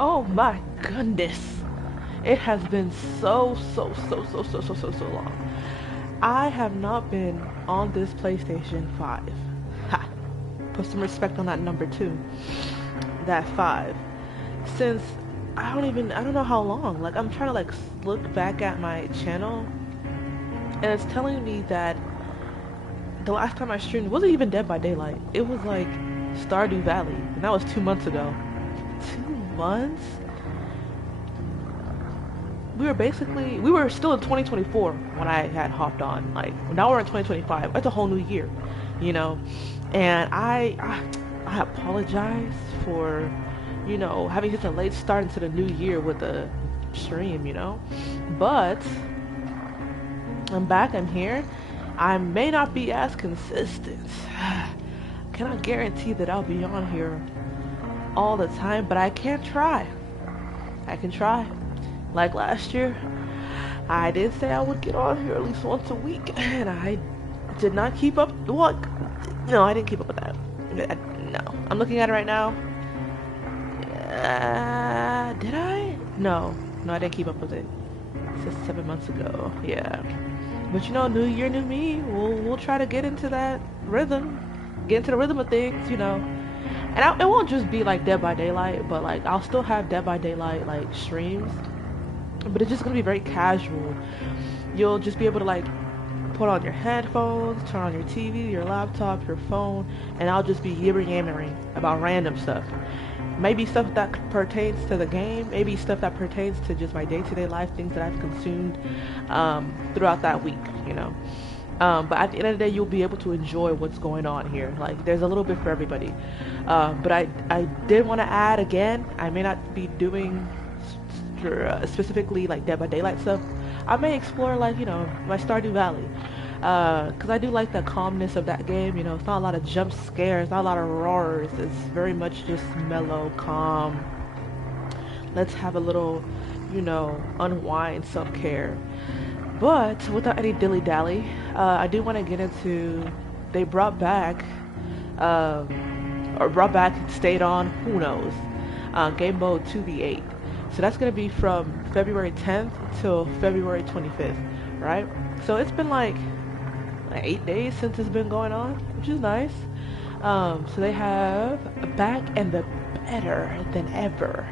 Oh my goodness. It has been so long. I have not been on this PlayStation 5. Ha! Put some respect on that number too. That 5. Since I don't know how long. Like I'm trying to like look back at my channel and it's telling me that the last time I streamed wasn't even Dead by Daylight. It was like Stardew Valley, and that was 2 months ago. 2 months? We were still in 2024 when I had hopped on. Like now we're in 2025. It's a whole new year, you know. And I apologize for, having such a late start into the new year with the stream, But I'm back. I'm here. I may not be as consistent. Cannot guarantee that I'll be on here all the time, but I can try. I can try. Like last year, I did say I would get on here at least once a week, and I did not keep up. What? No, I didn't keep up with that. No, I'm looking at it right now. Did I? No, I didn't keep up with it. It says 7 months ago. Yeah, but new year, new me. We'll try to get into that rhythm, get into the rhythm of things. And it won't just be like Dead by Daylight, but like I'll still have Dead by Daylight like streams, but it's just gonna be very casual. You'll just be able to like put on your headphones, turn on your TV, your laptop, your phone, and I'll just be yammering about random stuff. Maybe stuff that pertains to the game, maybe stuff that pertains to just my day-to-day life, things that I've consumed throughout that week. But at the end of the day, you'll be able to enjoy what's going on here. Like, there's a little bit for everybody. But I did want to add again, I may not be doing specifically like Dead by Daylight stuff. I may explore like, my Stardew Valley. Because I do like the calmness of that game. It's not a lot of jump scares, not a lot of roars. It's very much just mellow, calm. Let's have a little, unwind, self-care. But without any dilly-dally, I do want to get into, they brought back, stayed on, who knows, game mode 2v8. So that's going to be from February 10th till February 25th, right? So it's been like 8 days since it's been going on, which is nice. So they have back and the better than ever.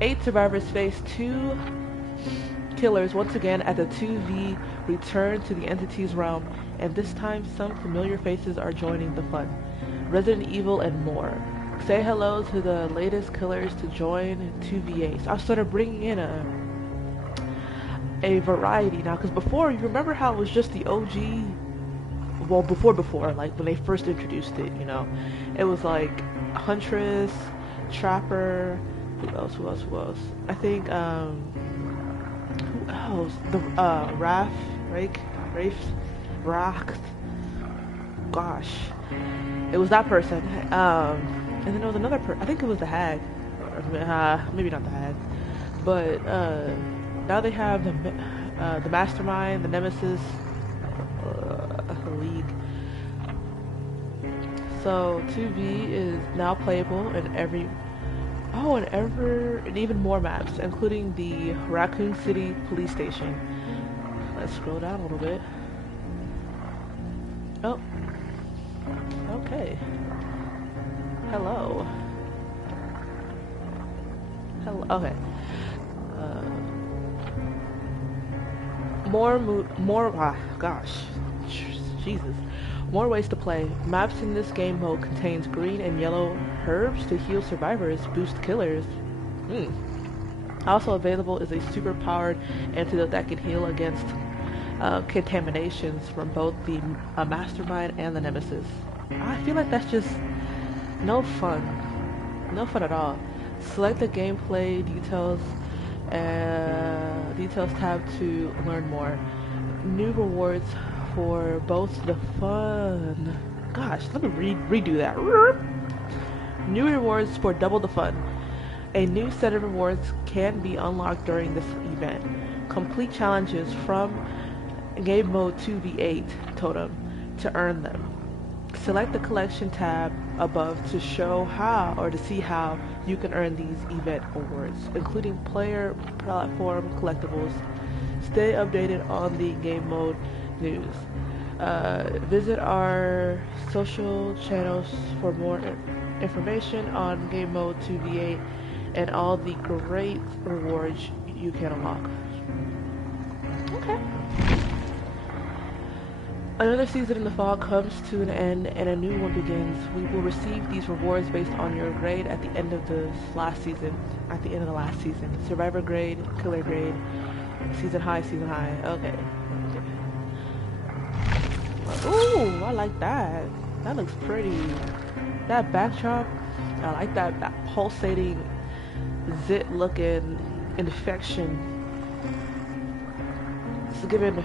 8 survivors face 2 killers once again at the 2v return to the entity's realm, and this time some familiar faces are joining the fun. Resident Evil and more. Say hello to the latest killers to join 2v8. So I started bringing in a variety now, because before, you remember how it was just the OG, well, before, like when they first introduced it, it was like Huntress, Trapper, who else? I think, who else? The, Rafe, gosh, it was that person, and then there was another I think it was the Hag, maybe not the Hag, but, now they have the Mastermind, the Nemesis, the League. So 2V is now playable in and even more maps, including the Raccoon City Police Station. Let's scroll down a little bit. Oh, okay. Hello. Okay. Gosh, Jesus. More ways to play. Maps in this game mode contains green and yellow herbs to heal survivors, boost killers. Also available is a super powered antidote that can heal against contaminations from both the Mastermind and the Nemesis. I feel like that's just no fun. No fun at all. Select the gameplay details tab to learn more. New rewards for both the fun. Gosh, let me redo that. New rewards for double the fun. A new set of rewards can be unlocked during this event. Complete challenges from game mode 2v8 totem to earn them. Select the collection tab above to show how, or to see how, you can earn these event awards, including player platform collectibles. Stay updated on the game mode news. Visit our social channels for more information on game mode 2v8 and all the great rewards you can unlock. Okay. Another season in the fall comes to an end and a new one begins. We will receive these rewards based on your grade at the end of the last season. Survivor grade, killer grade, season high. Okay. Ooh, I like that. That looks pretty. That backdrop, I like that pulsating, zit looking infection. It's giving.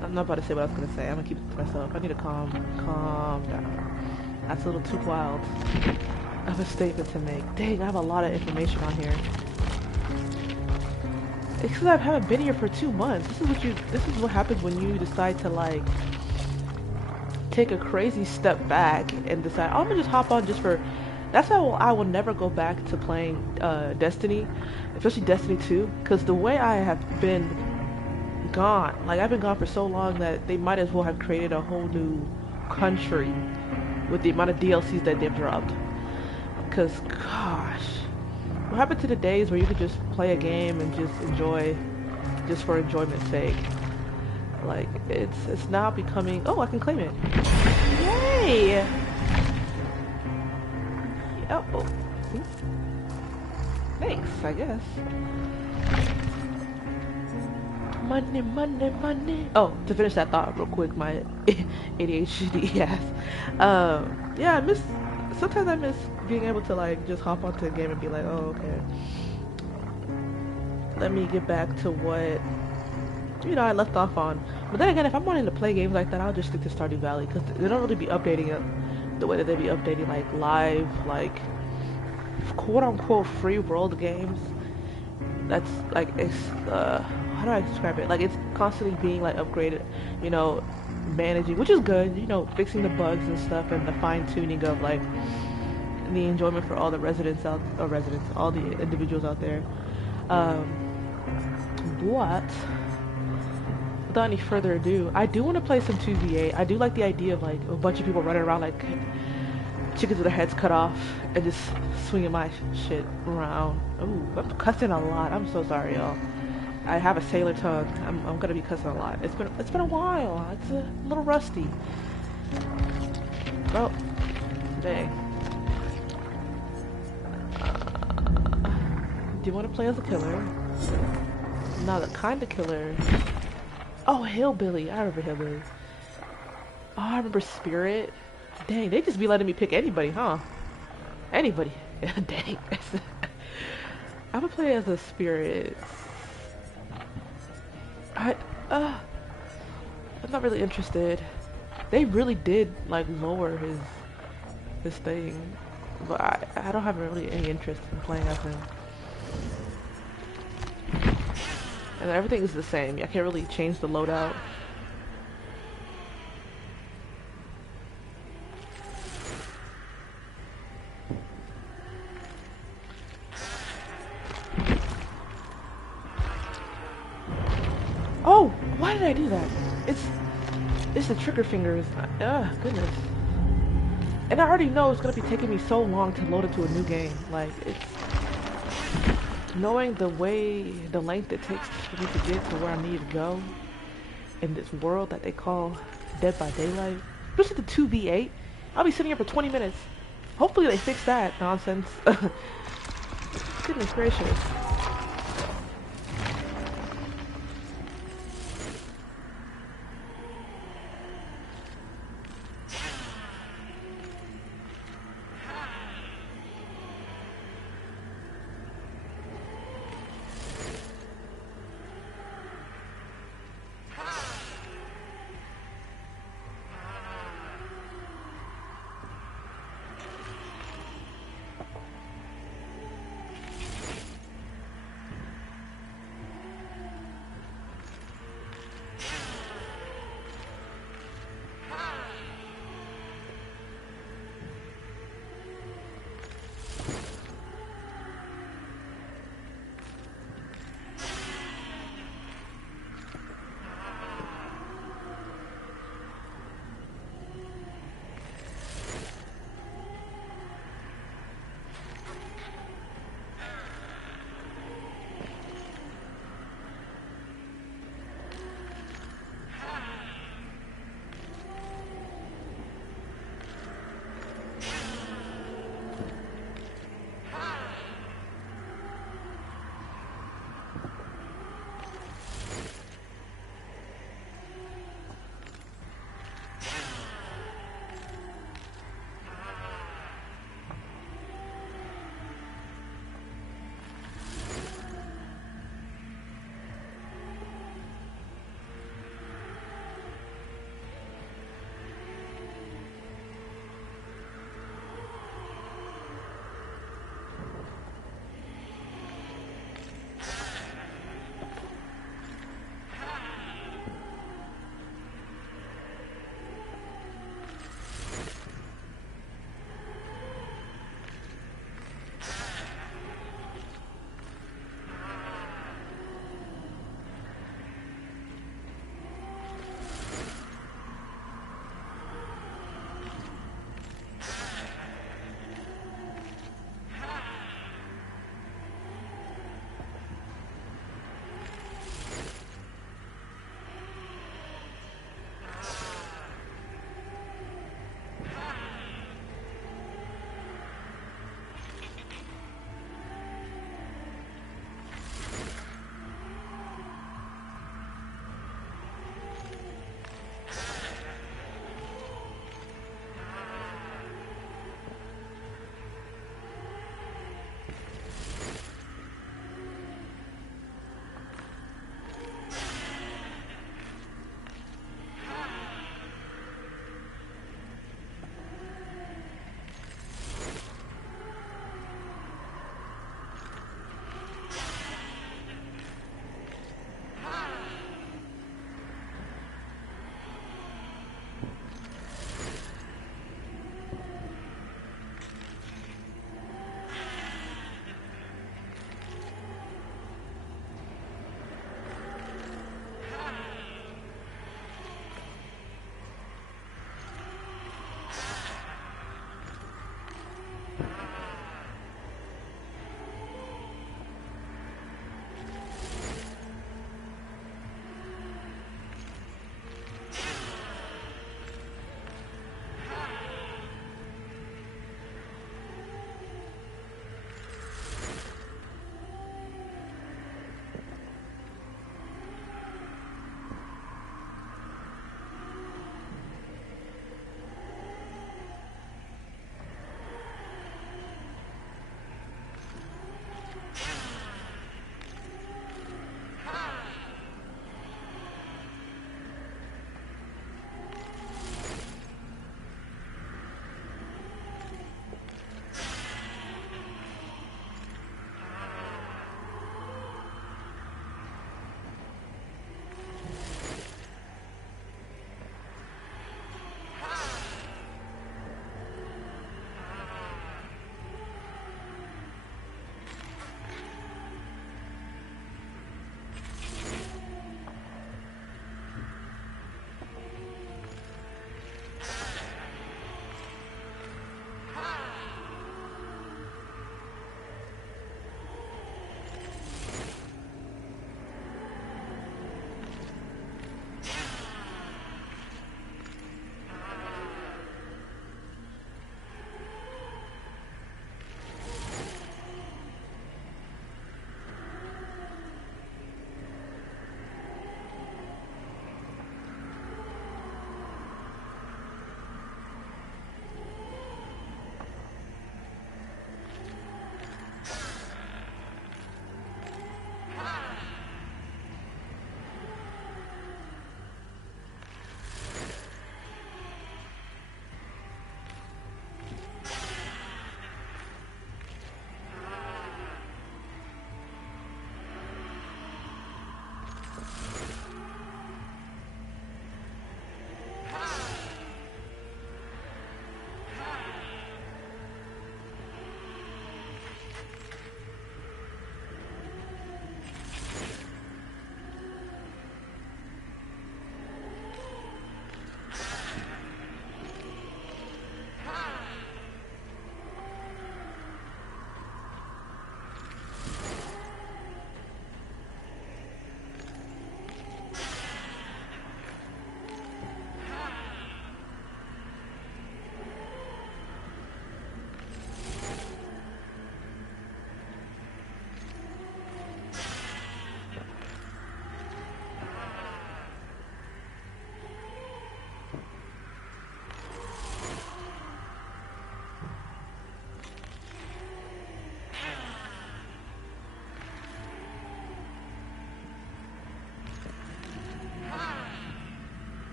I'm not about to say what I was gonna say. I'm gonna keep it to myself. I need to calm down. That's a little too wild of a statement to make. Dang, I have a lot of information on here. It's because I haven't been here for 2 months. This is what happens when you decide to like take a crazy step back and decide, oh, I'm gonna just hop on just for. That's how I will never go back to playing Destiny, especially Destiny 2, because the way I have been gone, like I've been gone for so long that they might as well have created a whole new country with the amount of DLCs that they've dropped. Because gosh, what happened to the days where you could just play a game and just enjoy, just for enjoyment's sake? Like it's now becoming. Oh, I can claim it! Yay! Oh. Thanks, I guess. Money. Oh, to finish that thought real quick, my ADHD ass. Yeah, sometimes I miss being able to like just hop onto a game and be like, oh, okay. Let me get back to what, I left off on. But then again, if I'm wanting to play games like that, I'll just stick to Stardew Valley, because they don't really be updating it the way that they be updating like live, like quote-unquote free world games. That's like, it's how do I describe it? Like it's constantly being like upgraded, managing, which is good, fixing the bugs and stuff, and the fine-tuning of like the enjoyment for all the all the individuals out there. But without any further ado, I do want to play some 2v8. I do like the idea of like a bunch of people running around like chickens with their heads cut off and just swinging my shit around. Ooh, I'm cussing a lot. I'm so sorry, y'all. I have a sailor tongue. I'm gonna be cussing a lot. It's been a while. It's a little rusty. Oh, dang. Do you want to play as a killer? Not the kind of killer. Oh, Hillbilly. I remember Hillbilly. Oh, I remember Spirit. Dang, they just be letting me pick anybody, huh? Anybody. Dang. I'm gonna play as a Spirit. I'm not really interested. They really did like lower his thing, but I don't have really any interest in playing as him. And everything is the same. I can't really change the loadout. Oh, why did I do that? It's the trigger fingers. Goodness. And I already know it's gonna be taking me so long to load into a new game. Like it's knowing the length it takes for me to get to where I need to go in this world that they call Dead by Daylight. Especially the 2v8. I'll be sitting here for 20 minutes. Hopefully they fix that nonsense. Goodness gracious.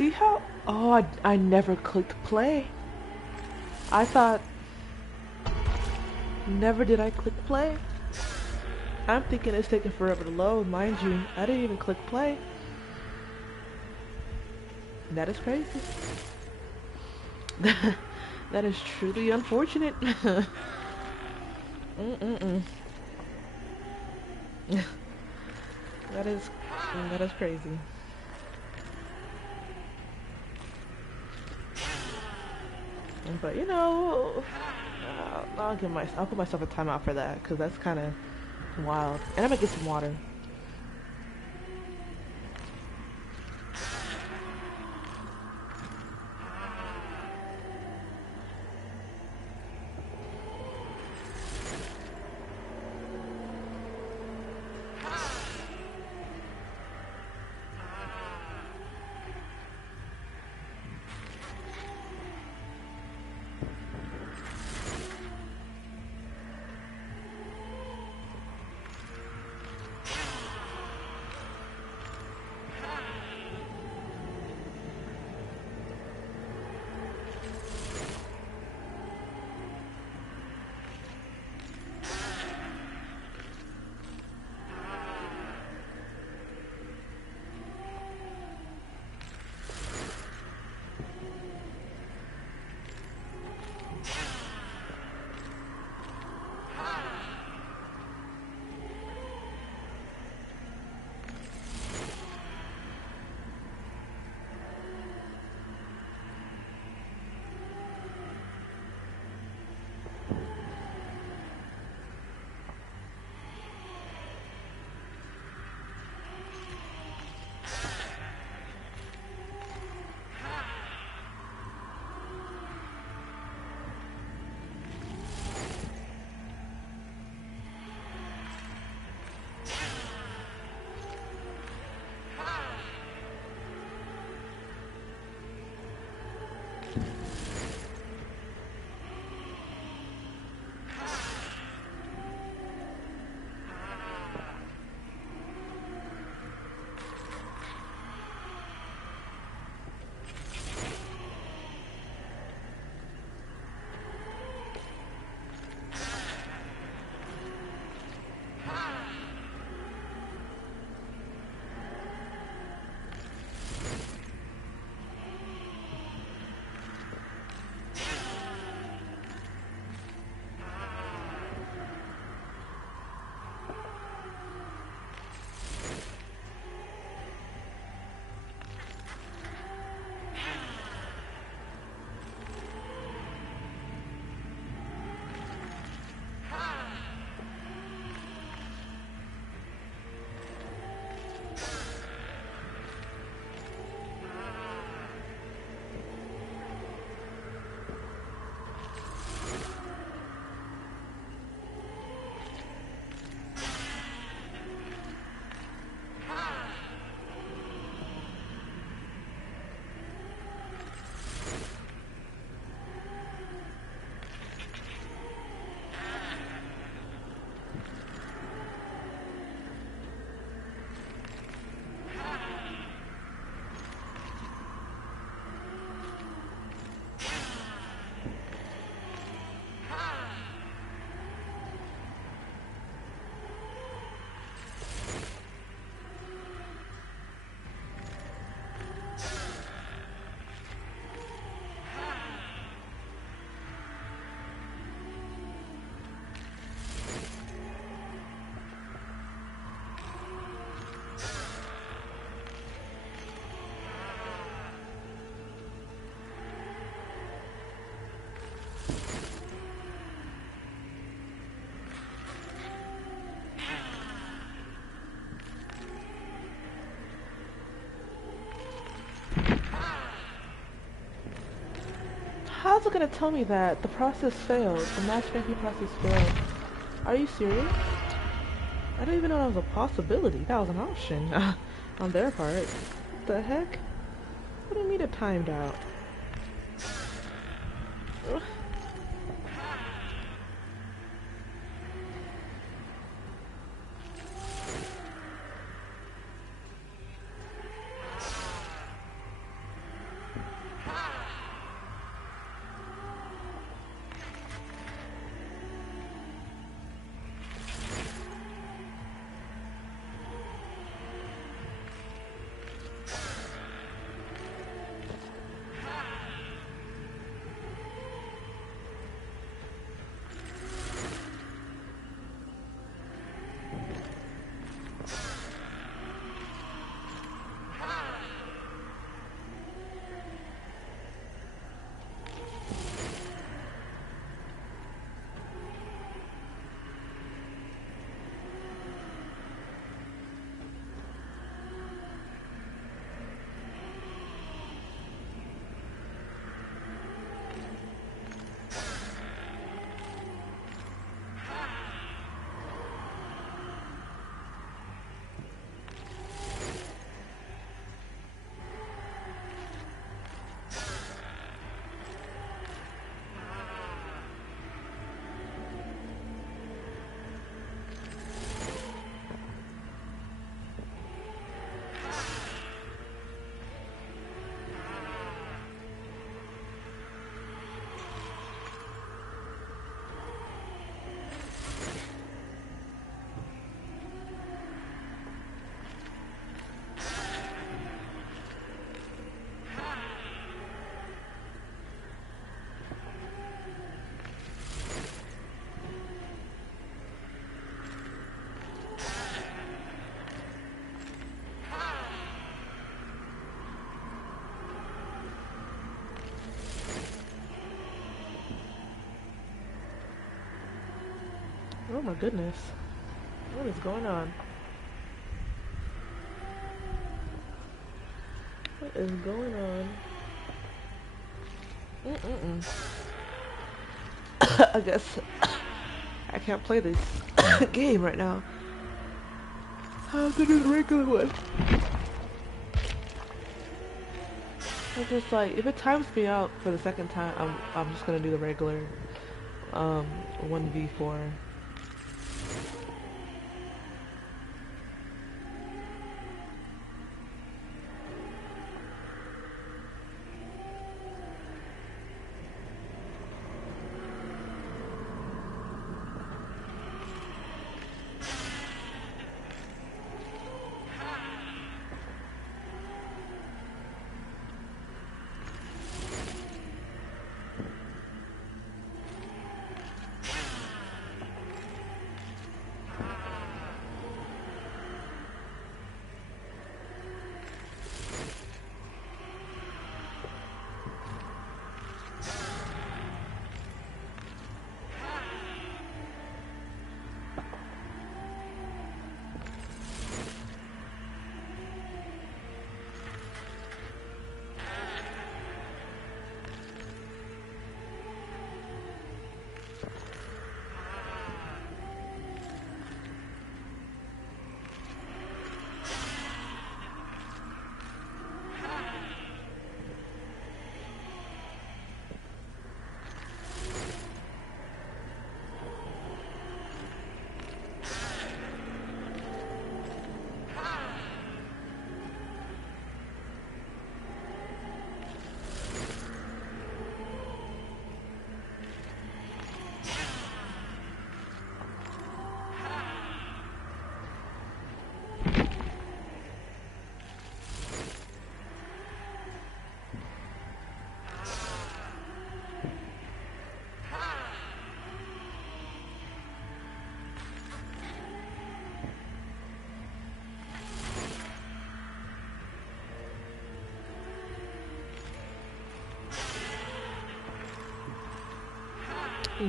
See how? Oh, I never clicked play. I thought, never did I click play. I'm thinking it's taking forever to load, mind you. I didn't even click play. That is crazy. That is truly unfortunate. Mm-mm-mm. That is crazy. But you know, I'll put myself a timeout for that because that's kind of wild. And I'm gonna get some water. How's it gonna tell me that the process failed? The matchmaking process failed. Are you serious? I didn't even know that was a possibility. That was an option on their part. What the heck? What do you mean it timed out? Ugh. Oh my goodness. What is going on? What is going on? I guess I can't play this game right now. I have to do the regular one. I just like, if it times me out for the second time, I'm just gonna do the regular 1v4.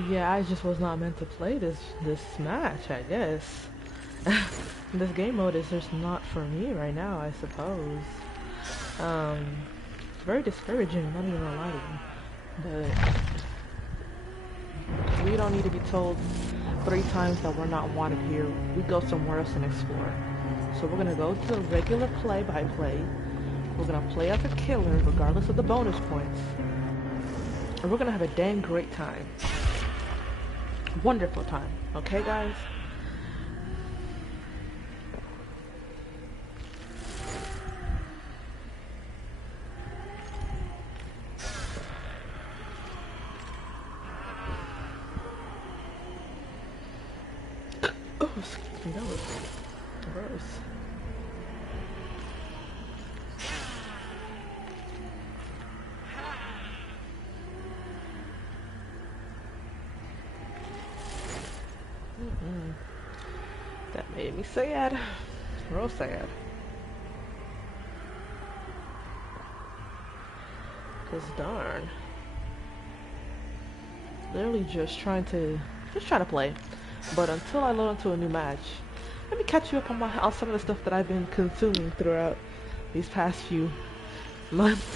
Yeah, I just was not meant to play this match, I guess. This game mode is just not for me right now, I suppose. It's very discouraging, I'm not even gonna lie to you. But we don't need to be told 3 times that we're not wanted here. We go somewhere else and explore. So we're gonna go to regular play-by-play. We're gonna play as a killer, regardless of the bonus points. And we're gonna have a dang great time. Wonderful time, okay guys? Oh, excuse me, that was gross. That made me sad. Real sad. Cause darn. Literally just trying to play. But until I load into a new match, let me catch you up on some of the stuff that I've been consuming throughout these past few months.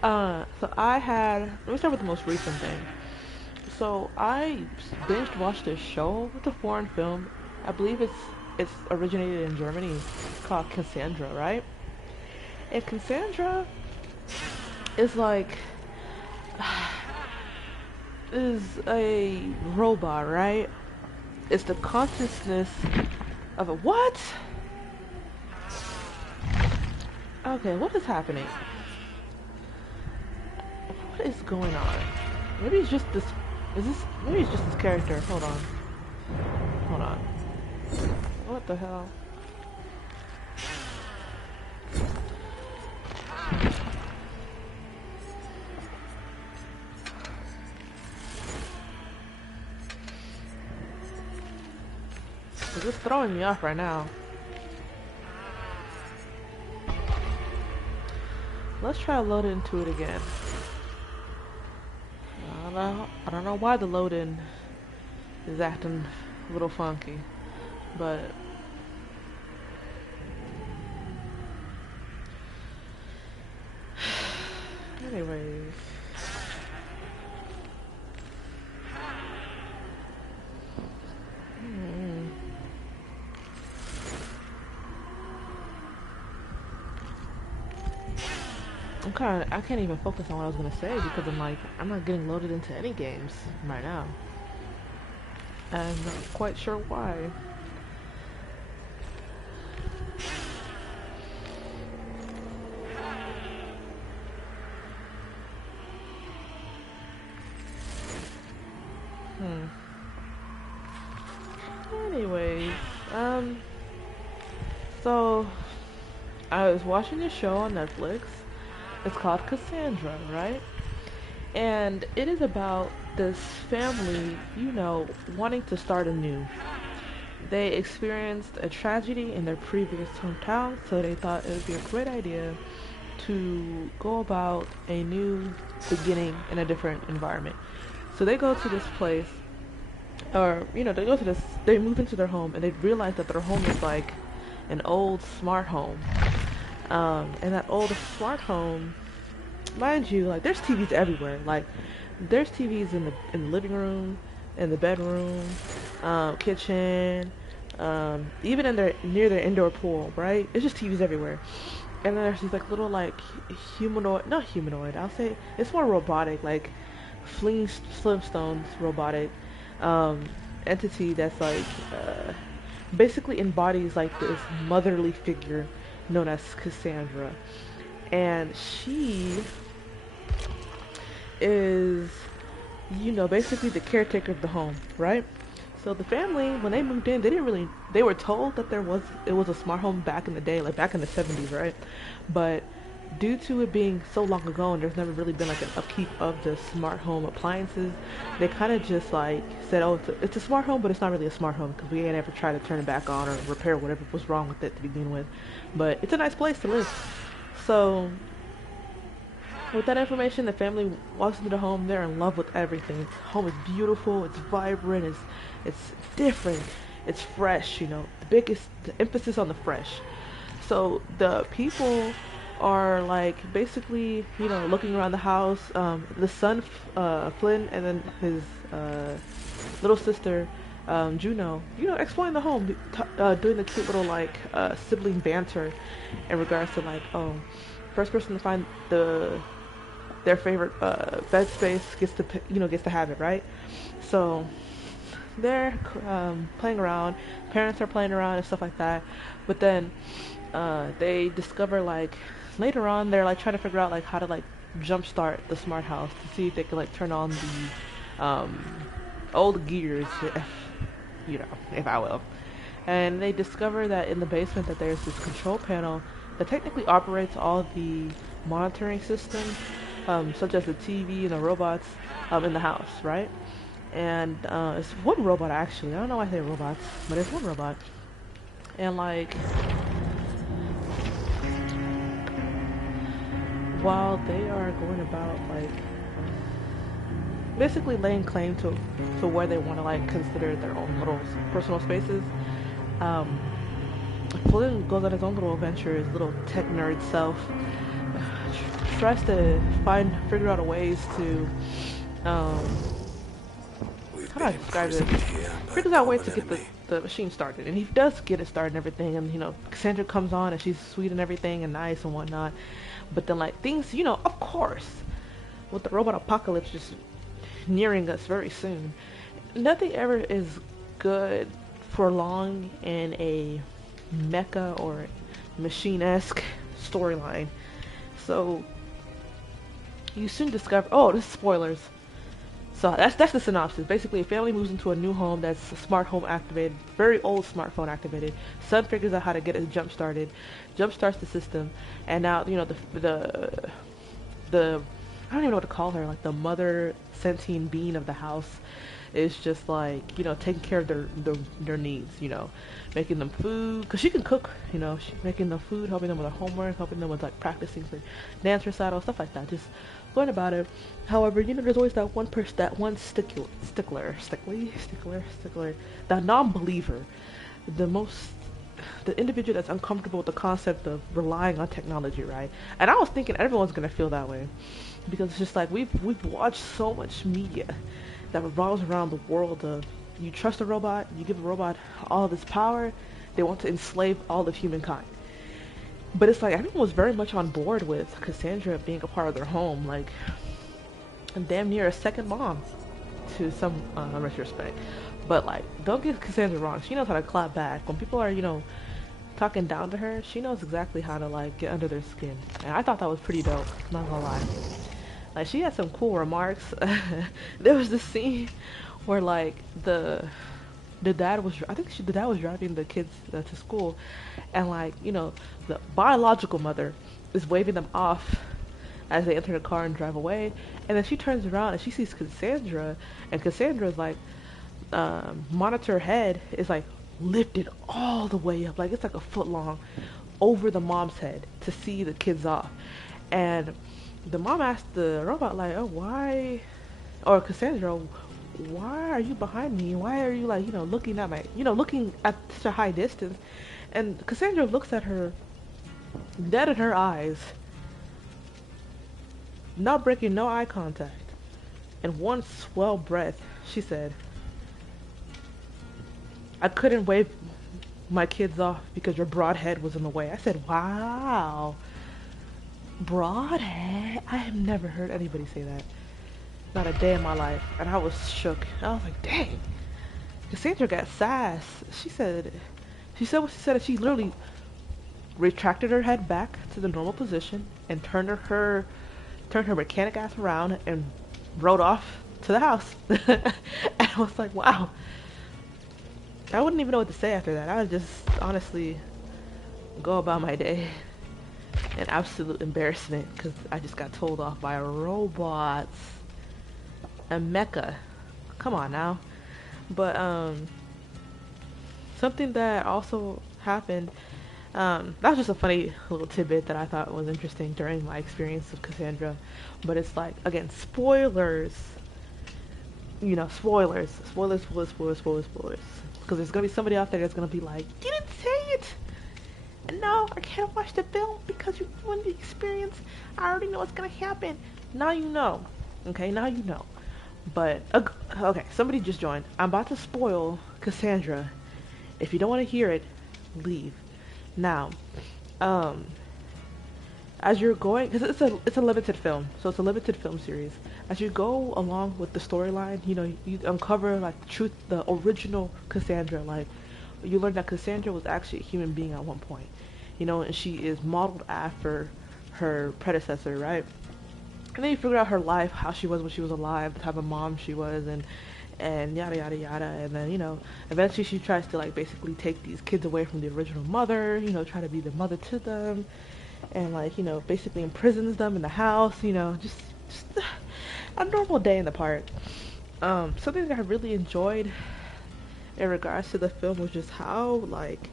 So let me start with the most recent thing. So I binge watched this show. It's a foreign film. I believe it's originated in Germany. It's called Cassandra, right? And Cassandra is like is a robot, right? It's the consciousness of a what? Okay, what is happening? What is going on? Maybe it's just this. Maybe it's just this character. Hold on. Hold on. What the hell? It's just throwing me off right now. Let's try to load into it again. I don't know why the load-in is acting a little funky. But anyways, mm, I can't even focus on what I was gonna say because I'm not getting loaded into any games right now. And I'm not quite sure why. Hmm. Anyways, um, so I was watching a show on Netflix. It's called Cassandra, right? And it is about this family, wanting to start anew. They experienced a tragedy in their previous hometown, so they thought it would be a great idea to go about a new beginning in a different environment. So they go to this place, or they move into their home, and they realize that their home is like an old smart home. And that old smart home, mind you, like there's TVs everywhere. Like there's TVs in the living room, in the bedroom, kitchen, even in their near their indoor pool, right? It's just TVs everywhere. And then there's these like little like humanoid, not humanoid, I'll say it's more robotic, like Flintstones robotic um, entity that's like basically embodies like this motherly figure known as Cassandra, and she is basically the caretaker of the home, right? So the family, when they moved in, they were told that it was a smart home back in the day, like back in the 70s, right? But due to it being so long ago and there's never really been like an upkeep of the smart home appliances, they kind of just like said, oh, it's a smart home, but it's not really a smart home because we ain't ever tried to turn it back on or repair whatever was wrong with it to begin with. But it's a nice place to live. So with that information, the family walks into the home. They're in love with everything. The home is beautiful. It's vibrant. It's different. It's fresh. The emphasis on the fresh. So the people are like basically looking around the house. The son, Flynn, and then his little sister, Juno. Exploring the home, doing the cute little like sibling banter in regards to like, oh, first person to find their favorite bed space gets to have it, right? So they're playing around, parents are playing around and stuff like that, but then they discover like later on they're like trying to figure out like how to like jumpstart the smart house to see if they can like turn on the old gears, if I will. And they discover that in the basement that there's this control panel that technically operates all the monitoring systems, such as the TV and the robots in the house, right? And it's one robot actually. I don't know why I say robots, but it's one robot. And like, while they are going about like basically laying claim to where they want to like consider their own little personal spaces, um, Flynn goes on his own little adventure, his little tech nerd self, tries to figure out a ways to, how do I describe this? Figures out ways to get the machine started, and he does get it started and everything, and Cassandra comes on and she's sweet and everything and nice and whatnot, but then like things, of course, with the robot apocalypse just nearing us very soon, nothing ever is good for long in a mecha or machine-esque storyline. So you soon discover, oh, this is spoilers. So that's the synopsis. Basically, a family moves into a new home that's smart home activated, very old smartphone activated. Son figures out how to get it jump started, jump starts the system, and now the I don't even know what to call her, like the mother sentient being of the house, is just like, taking care of their needs, making them food, because she can cook, she making them food, helping them with their homework, helping them with like practicing for dance recital, stuff like that, just going about it. However, there's always that one person, that one stickler, that non-believer, the most the individual that's uncomfortable with the concept of relying on technology, right? And I was thinking everyone's gonna feel that way because it's just like we've watched so much media that revolves around the world of you trust a robot, you give a robot all of this power, they want to enslave all of humankind. But it's like everyone was very much on board with Cassandra being a part of their home, like damn near a second mom to some retrospect. But like, don't get Cassandra wrong. She knows how to clap back when people are, talking down to her. She knows exactly how to like get under their skin, and I thought that was pretty dope. Not gonna lie. Like she had some cool remarks. There was this scene where like the dad was the dad was driving the kids to school, and like the biological mother is waving them off as they enter the car and drive away, and then she turns around and she sees Cassandra, and Cassandra's like monitor head is like lifted all the way up, like it's like a foot long over the mom's head to see the kids off. And the mom asked the robot like, oh, why, or Cassandra, why are you behind me? Why are you like, looking at looking at such a high distance? And Cassandra looks at her dead in her eyes, not breaking no eye contact. And one swell breath, she said, I couldn't wave my kids off because your broad head was in the way. I said, wow. Broad head? I have never heard anybody say that. Not a day in my life. And I was shook. I was like, dang. Cassandra got sass. She said what she said. She literally retracted her head back to the normal position and turned her mechanic ass around and rode off to the house. And I was like, wow. I wouldn't even know what to say after that. I would just honestly go about my day in absolute embarrassment because I just got told off by robots. A mecha. Come on now. But something that also happened, that was just a funny little tidbit that I thought was interesting during my experience of Cassandra. But it's like, again, spoilers. Spoilers. Because there's going to be somebody out there that's going to be like, you didn't say it! And no, I can't watch the film because you ruined the experience. I already know what's going to happen. Now you know. Okay, now you know. But, okay, somebody just joined. I'm about to spoil Cassandra. If you don't want to hear it, leave. Now, as you're going, because it's a limited film, so it's a limited film series. As you go along with the storyline, you uncover like the truth, the original Cassandra. Like you learn that Cassandra was actually a human being at one point, and she is modeled after her predecessor, right? And then you figure out her life, how she was when she was alive, the type of mom she was, and yada yada yada. And then eventually she tries to like basically take these kids away from the original mother, try to be the mother to them. And like basically imprisons them in the house, just a normal day in the park. Something that I really enjoyed in regards to the film was just how like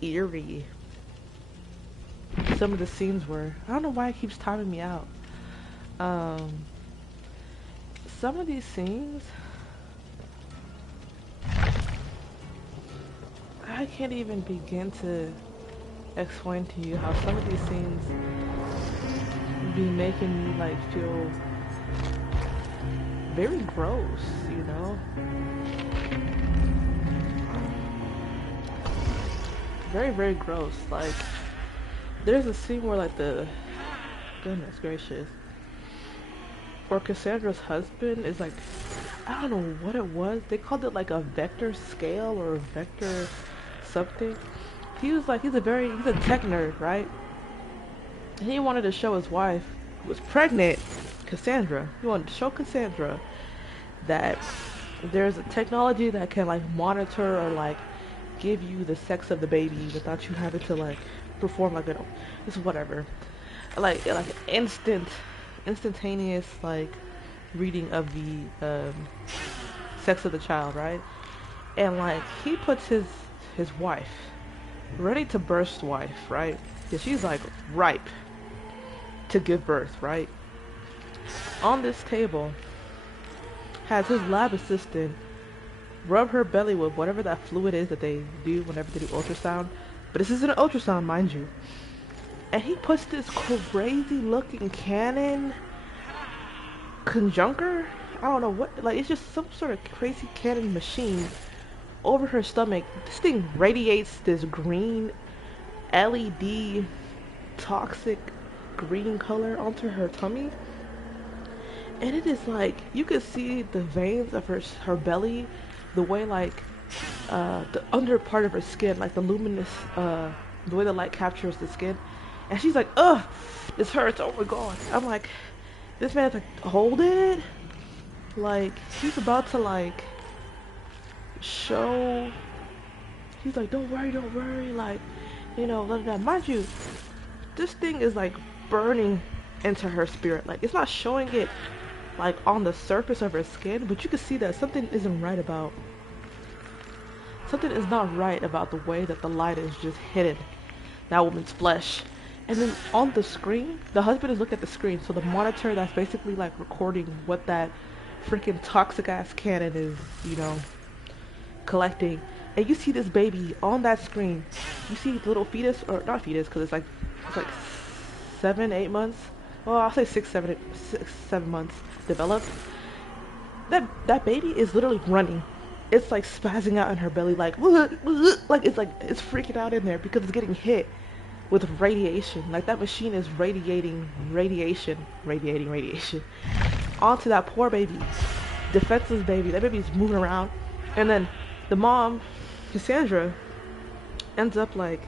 eerie some of the scenes were. I don't know why it keeps timing me out. Some of these scenes, I can't even begin to explain to you how some of these scenes be making me like feel very gross, very, very gross. Like there's a scene where like goodness gracious, where Cassandra's husband is like, I don't know what it was, they called it like a vector scale or a vector something. He was like, he's a tech nerd, right? And he wanted to show his wife, who was pregnant, Cassandra. He wanted to show Cassandra that there's a technology that can like monitor or like give you the sex of the baby without you having to like perform like this whatever, like instantaneous like reading of the sex of the child, right? And like he puts his wife, ready to burst wife, right? Yeah, she's like ripe to give birth, right? On this table has his lab assistant rub her belly with whatever that fluid is that they do whenever they do ultrasound. But this isn't an ultrasound, mind you. And he puts this crazy looking cannon conjunker. I don't know what, like it's just some sort of crazy cannon machine over her stomach. This thing radiates this green LED toxic green color onto her tummy. And it is like you can see the veins of her belly, the way like the under part of her skin, like the luminous the way the light captures the skin. And she's like, ugh, this hurts, oh my god. I'm like, this man's like, hold it. Like he's about to like show, he's like, don't worry, like, you know, mind you, this thing is like burning into her spirit. Like it's not showing it like on the surface of her skin, but you can see that something isn't right about, something is not right about the way that the light is just hitting that woman's flesh. And then on the screen, the husband is looking at the screen, so the monitor that's basically like recording what that freaking toxic ass cannon is, you know, collecting. And you see this baby on that screen. You see the little fetus, or not fetus, because it's like 7-8 months. Well, I'll say 6-7 months developed. That baby is literally running. It's like spazzing out in her belly, like it's freaking out in there because it's getting hit with radiation. Like that machine is radiating radiation onto that poor baby, defenseless baby. That baby's moving around, and then the mom, Cassandra, ends up like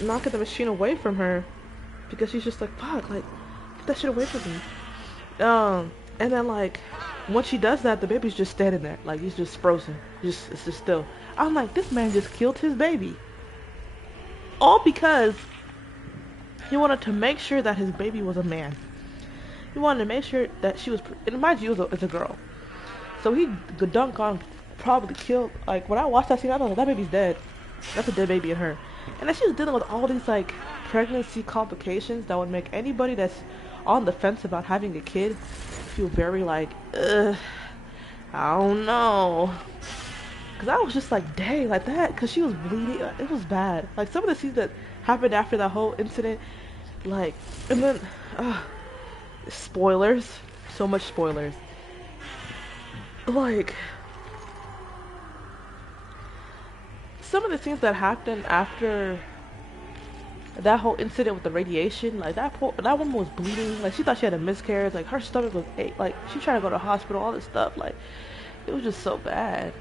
knocking the machine away from her because she's just like, fuck, like get that shit away from me. And then like once she does that, the baby's just standing there, like he's just frozen, it's just still. I'm like, this man just killed his baby, all because he wanted to make sure that his baby was a man. He wanted to make sure that she was, and mind you, it's a girl. So he dunk on, probably killed. Like when I watched that scene, I was like, that baby's dead. That's a dead baby in her. And then she was dealing with all these like pregnancy complications that would make anybody that's on the fence about having a kid feel very like, ugh, I don't know. Cause I was just like, dang, like that. Cause she was bleeding. It was bad. Like some of the scenes that happened after that whole incident, like, and then, spoilers. So much spoilers. Like, some of the scenes that happened after that whole incident with the radiation, like that woman was bleeding. Like she thought she had a miscarriage. Like her stomach was like she tried to go to the hospital. All this stuff. Like it was just so bad.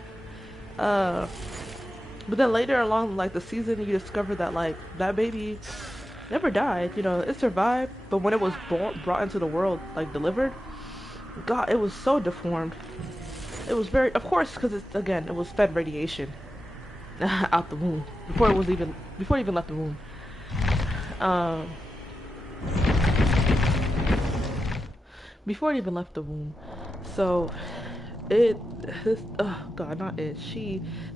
But then later along, like the season, you discover that like that baby never died. You know, it survived. But when it was brought into the world, like delivered, God, it was so deformed. It was very, of course, because it was fed radiation out the womb before it even left the womb. Before it even left the womb. So oh God, not it.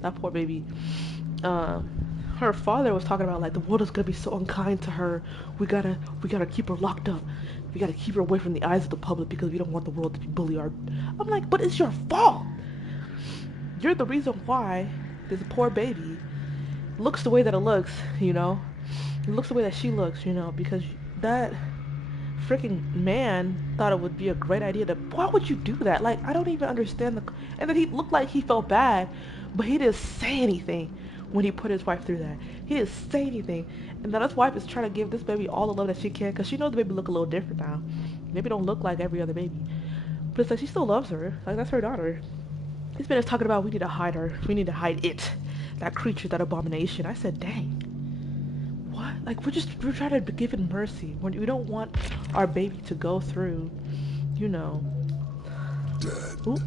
That poor baby. Her father was talking about like the world is gonna be so unkind to her. We gotta keep her locked up. We gotta keep her away from the eyes of the public because we don't want the world to be bully our. I'm like, but it's your fault. You're the reason why this poor baby looks the way that it looks. You know, it looks the way that she looks. You know, because that freaking man thought it would be a great idea to. Why would you do that? Like, I don't even understand and then he looked like he felt bad, but he didn't say anything when he put his wife through that. He didn't say anything. And then his wife is trying to give this baby all the love that she can because she knows the baby look a little different now. Maybe don't look like every other baby. But it's like she still loves her. Like that's her daughter. This man is talking about we need to hide her. We need to hide it. That creature, that abomination. I said, dang. What? Like we're trying to give it mercy. We don't want our baby to go through, you know. Dead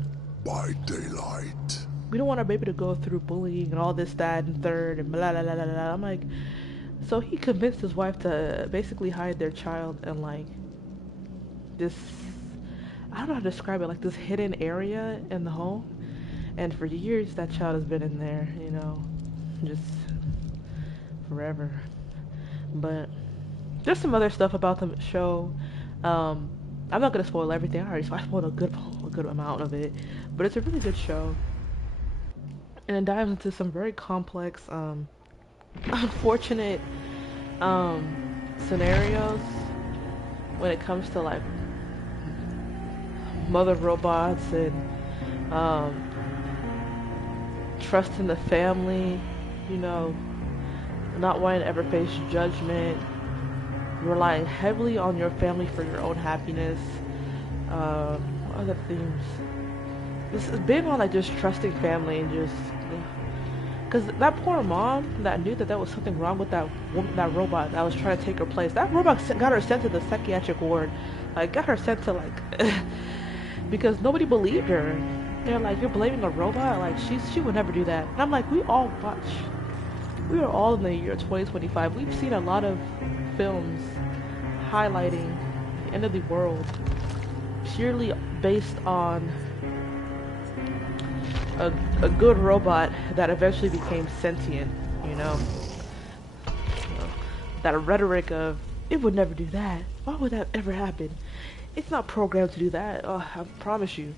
by daylight. We don't want our baby to go through bullying and all this, that, and third, and blah, blah, blah, blah, blah. I'm like, so he convinced his wife to basically hide their child in, like, this, I don't know how to describe it, like this hidden area in the home. And for years, that child has been in there, you know, just forever. But there's some other stuff about the show. Um, I'm not gonna spoil everything. I spoiled a good amount of it, but it's a really good show, and it dives into some very complex, unfortunate, um, scenarios when it comes to like mother robots and um, trust in the family, you know, not wanting to ever face judgment, relying heavily on your family for your own happiness. What other themes? This is big on like just trusting family and just because that poor mom that knew that there was something wrong with that woman, that robot that was trying to take her place. That robot got her sent to the psychiatric ward, like got her sent to like because nobody believed her. They're like, you're blaming a robot? Like she would never do that. And I'm like, we all watch. We are all in the year 2025. We've seen a lot of films highlighting the end of the world purely based on a good robot that eventually became sentient, you know? You know, that rhetoric of, it would never do that. Why would that ever happen? It's not programmed to do that. Oh, I promise you.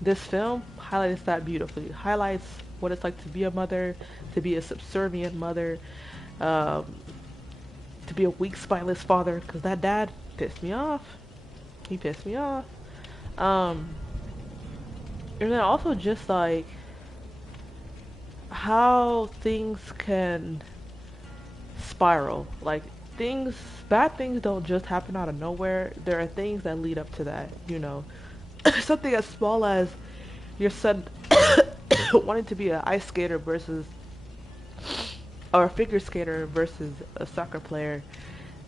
This film highlights that beautifully. Highlights what it's like to be a mother, to be a subservient mother, um, to be a weak, spineless father, because that dad pissed me off. He pissed me off. Um, and then also just like how things can spiral. Like things, bad things don't just happen out of nowhere. There are things that lead up to that, you know. Something as small as your son wanting to be an ice skater versus or a figure skater versus a soccer player.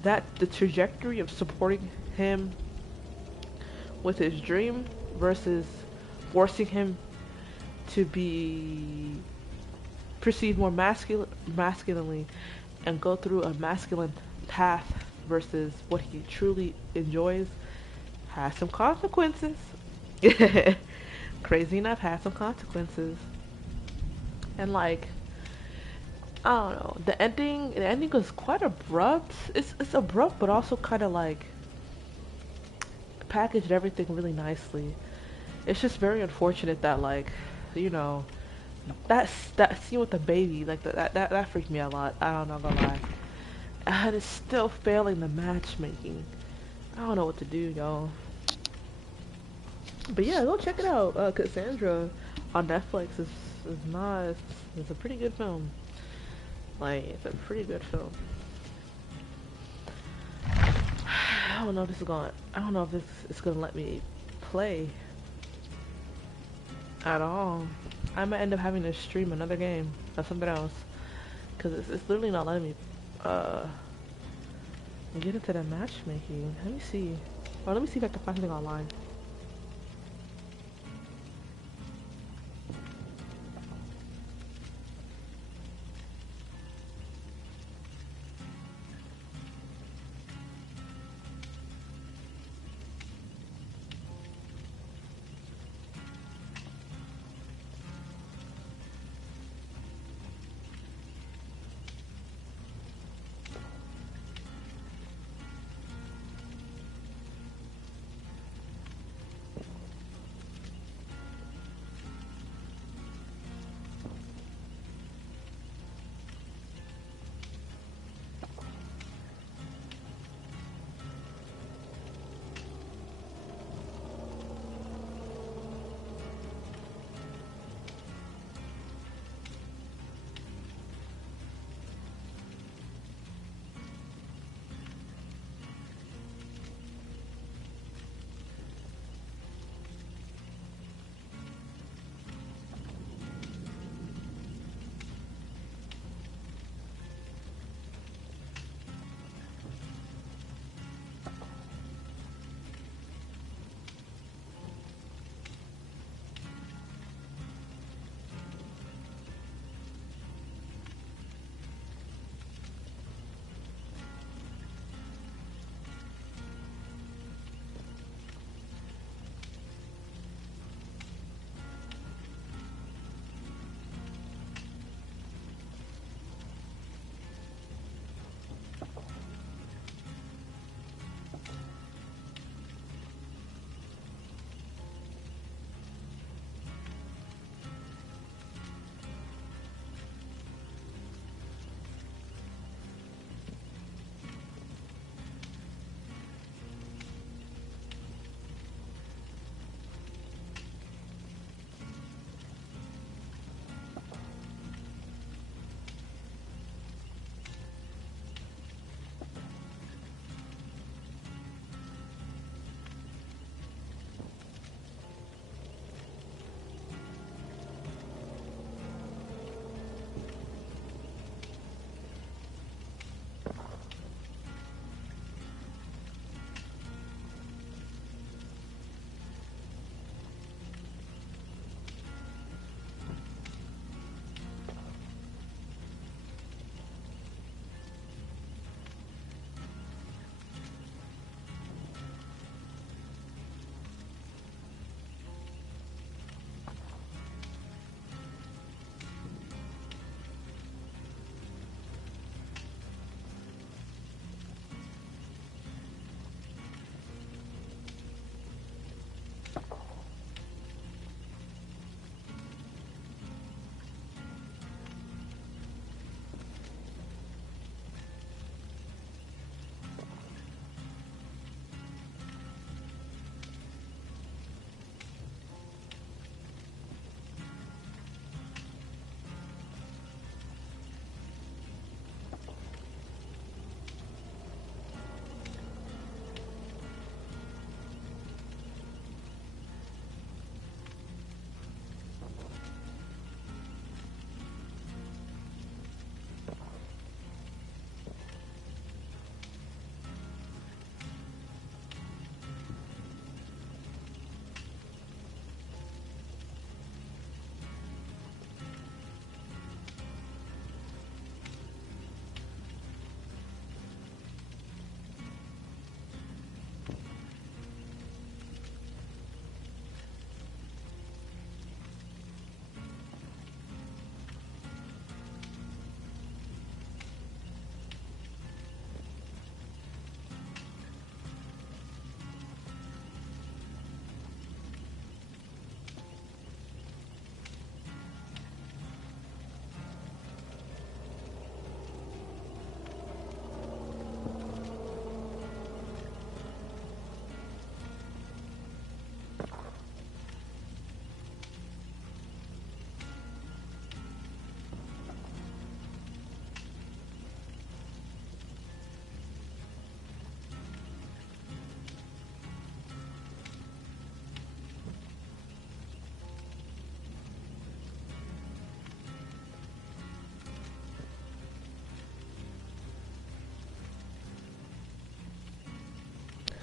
That the trajectory of supporting him with his dream versus forcing him to be perceived more masculinely and go through a masculine path versus what he truly enjoys has some consequences. Crazy enough, has some consequences. And like, I don't know, the ending was quite abrupt. It's abrupt but also kind of like packaged everything really nicely. It's just very unfortunate that like, you know, that scene with the baby, like that freaked me out a lot. I don't know, gonna lie. And it's still failing the matchmaking. I don't know what to do, y'all. But yeah, go check it out. Cassandra on Netflix is not. It's a pretty good film. Like it's a pretty good film. I don't know if this is going. I don't know if this is gonna let me play at all. I might end up having to stream another game or something else because it's literally not letting me get into the matchmaking. Let me see. Or let me see if I can find something online.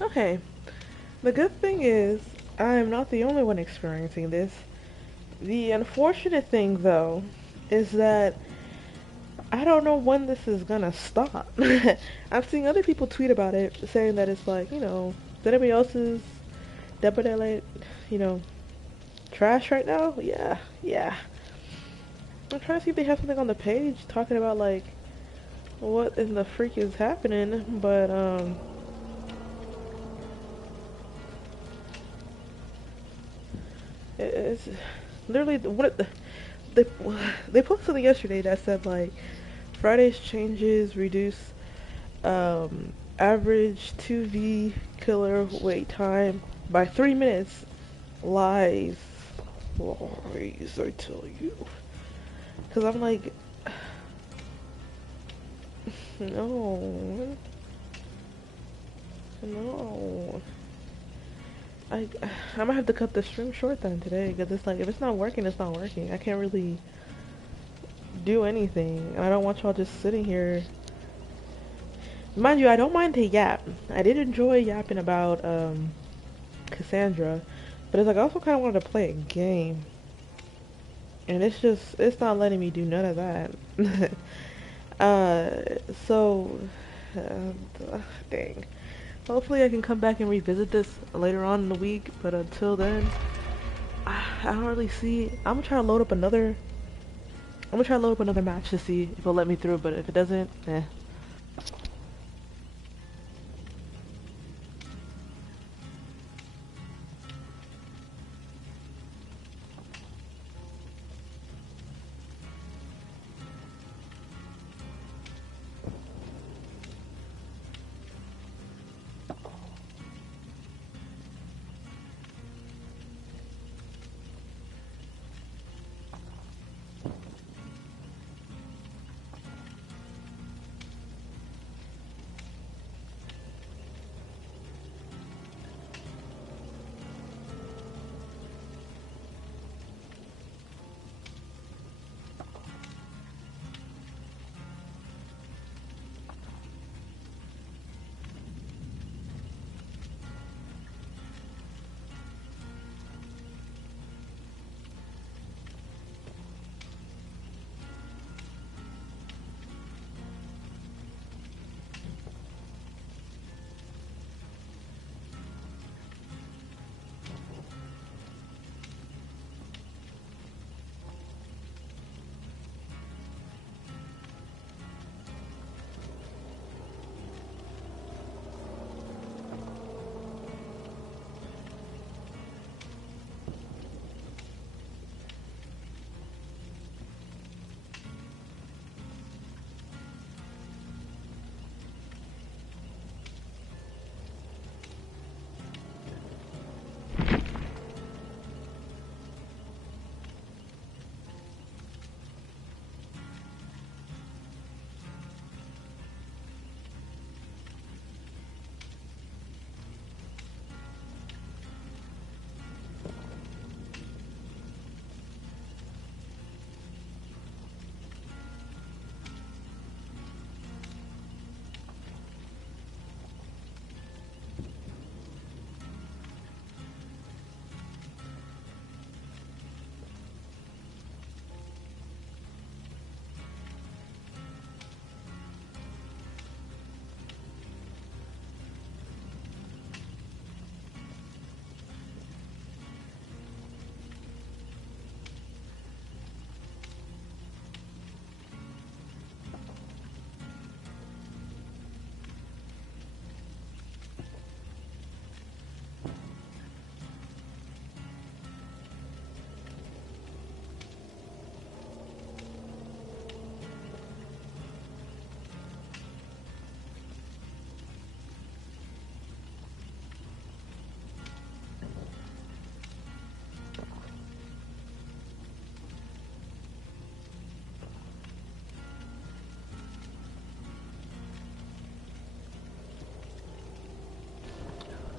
Okay. The good thing is, I am not the only one experiencing this. The unfortunate thing, though, is that I don't know when this is gonna stop. I've seen other people tweet about it, saying that it's like, is anybody else's Dead by Daylight, you know, trash right now? Yeah, yeah. I'm trying to see if they have something on the page talking about, like, what in the freak is happening, but, it's literally what they they posted something yesterday that said like Friday's changes reduce average 2v killer wait time by 3 minutes. Lies, lies, I tell you. Because I'm like, no, no. I I might have to cut the stream short then today because it's like if it's not working, it's not working. I can't really do anything. I don't want y'all just sitting here. Mind you, I don't mind to yap. I did enjoy yapping about Cassandra, but it's like I also kind of wanted to play a game, and it's not letting me do none of that. uh, so dang. Hopefully, I can come back and revisit this later on in the week. But until then, I don't really see. I'm gonna try to load up another. I'm gonna try to load up another match to see if it'll let me through. But if it doesn't, eh.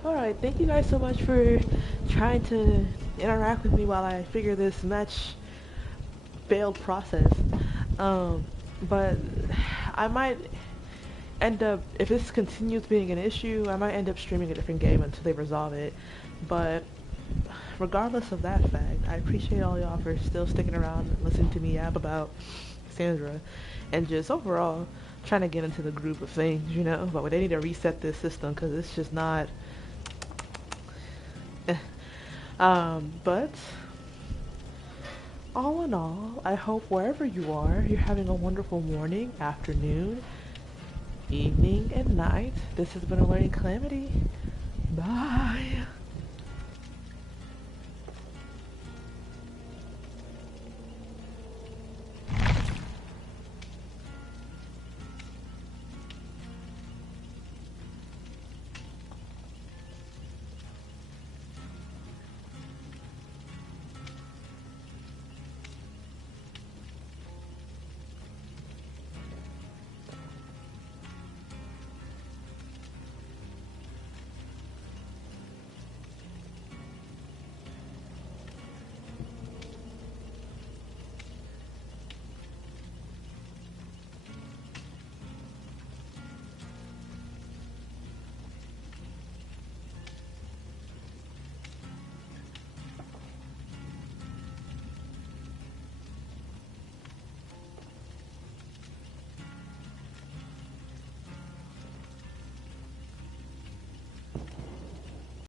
Alright, thank you guys so much for trying to interact with me while I figure this match failed process. Um, but I might, end up, if this continues being an issue, I might end up streaming a different game until they resolve it. But regardless of that fact, I appreciate all y'all for still sticking around and listening to me yap about Sandra, and just overall trying to get into the groove of things, you know. But they need to reset this system because it's just not. But all in all, I hope wherever you are, you're having a wonderful morning, afternoon, evening, and night. This has been a learning calamity. Bye.